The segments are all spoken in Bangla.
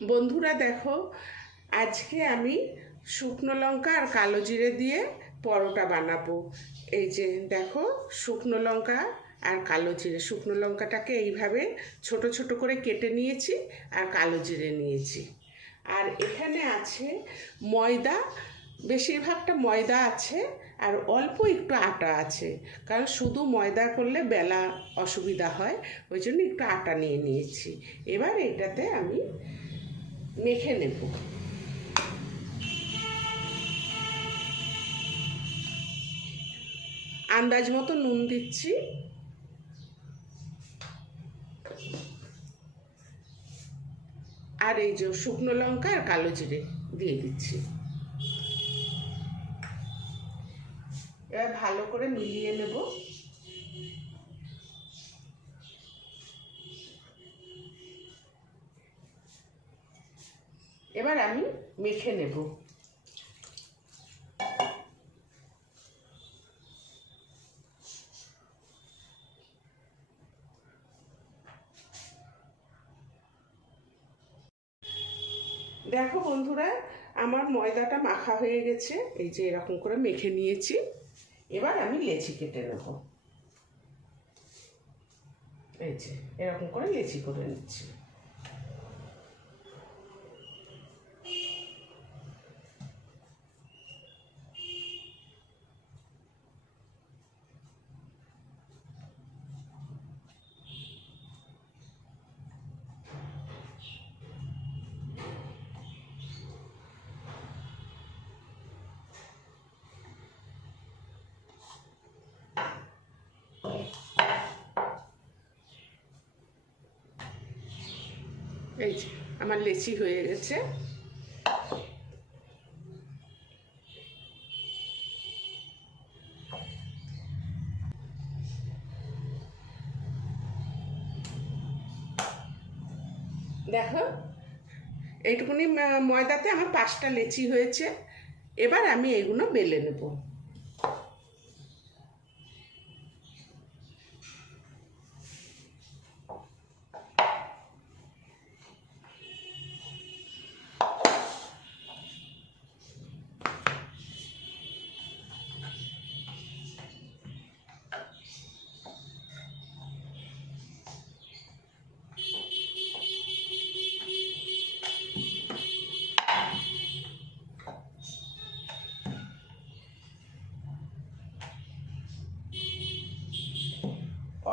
বন্ধুরা দেখো, আজকে আমি শুকনো লঙ্কা আর কালো জিরে দিয়ে পরোটা বানাবো। এই যে দেখো, শুকনো লঙ্কা আর কালো জিরে। শুকনো লঙ্কাটাকে এইভাবে ছোট ছোট করে কেটে নিয়েছি আর কালো জিরে নিয়েছি। আর এখানে আছে ময়দা, বেশিরভাগটা ময়দা আছে আর অল্প একটু আটা আছে, কারণ শুধু ময়দা করলে বেলা অসুবিধা হয়, ওই জন্য একটু আটা নিয়ে নিয়েছি। এবার এটাতে আমি মেখে নেব। আন্দাজ মতো নুন দিচ্ছি, আর এই যে শুকনো লঙ্কা আর কালো জিরে দিয়ে দিচ্ছি। এবার ভালো করে মিলিয়ে নেব। এবার আমি মেখে নেব। দেখো বন্ধুরা, আমার ময়দাটা মাখা হয়ে গেছে, এই যে এরকম করে মেখে নিয়েছি। এবার আমি লেচি কেটে নেব। এই যে এরকম করে লেচি করে নিচ্ছি। এই যে আমার লেচি হয়ে গেছে। দেখো, এইটুকুনি ময়দাতে আমার 5টা লেচি হয়েছে। এবার আমি এগুলো বেলে নেব।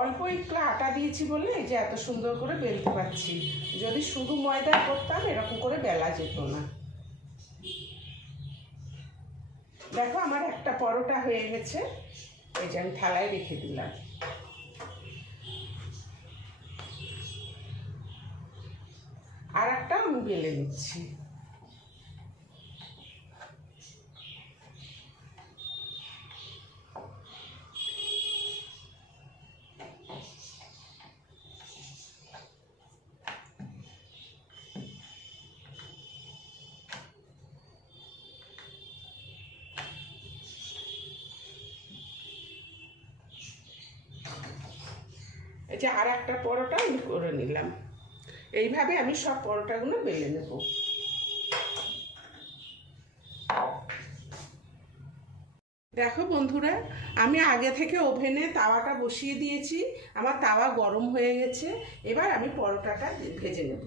অল্প একটু আটা দিয়েছি বলে এই যে এত সুন্দর করে বেলতে পারছি। যদি শুধু ময়দা করতাম এরকম করে বেলা যেত না। দেখো, আমার একটা পরোটা হয়ে গেছে, এই যে আমি থালায় রেখে দিলাম। আর একটা আমি বেলে নিচ্ছি। এই যে আর একটা পরোটা আমি করে নিলাম। এইভাবে আমি সব পরোটাগুলো বেলে নেব। দেখো বন্ধুরা, আমি আগে থেকে ওভেনে তাওয়াটা বসিয়ে দিয়েছি, আমার তাওয়া গরম হয়ে গেছে। এবার আমি পরোটাটা ভেজে নেব।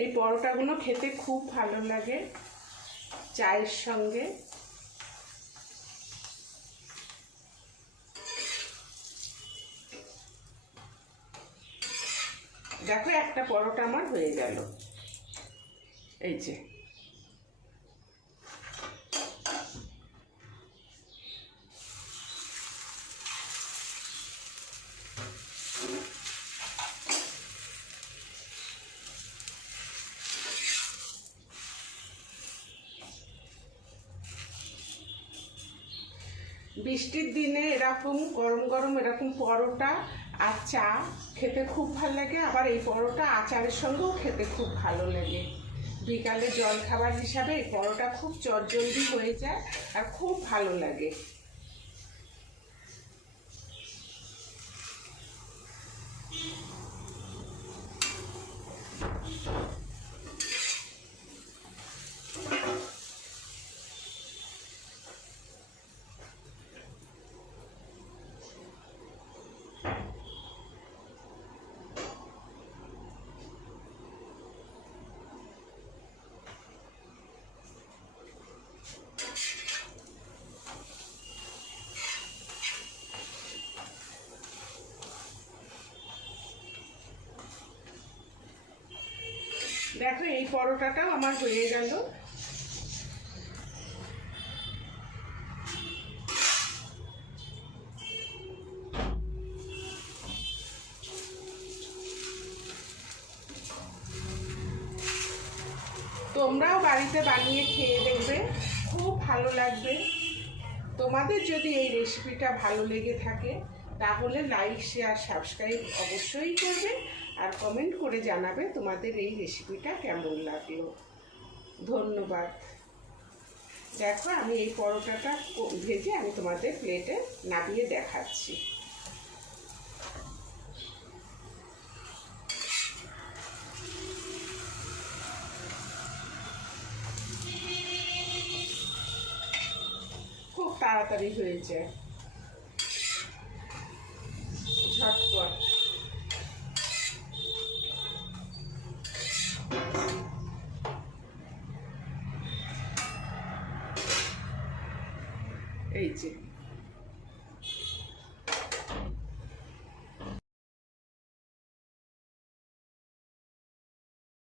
এই পরোটাগুলো খেতে খুব ভালো লাগে চায়ের সঙ্গে। দেখো একটা পরোটা আমার হয়ে গেল। এই যে বৃষ্টির দিনে এরকম গরম গরম এরকম পরোটা আর চা খেতে খুব ভালো লাগে। আবার এই পরোটা আচারের সঙ্গেও খেতে খুব ভালো লাগে। বিকালে জলখাবার হিসাবে এই পরোটা খুব চটজলদি হয়ে যায় আর খুব ভালো লাগে। দেখো এই পরোটাটাও আমার হয়ে গেল। তোমরাও বাড়িতে বানিয়ে খেয়ে দেখবে, খুব ভালো লাগবে। তোমাদের যদি এই রেসিপিটা ভালো লেগে থাকে তাহলে লাইক শেয়ার সাবস্ক্রাইব অবশ্যই করবে আর কমেন্ট করে জানাবে তোমাদের এই রেসিপিটা কেমন লাগলো। ধন্যবাদ। দেখো আমি এই পরোটাটা ভেজে আমি তোমাদের প্লেটে নামিয়ে দেখাচ্ছি। খুব তাড়াতাড়ি হয়ে যায়, ঝটপট। এই যে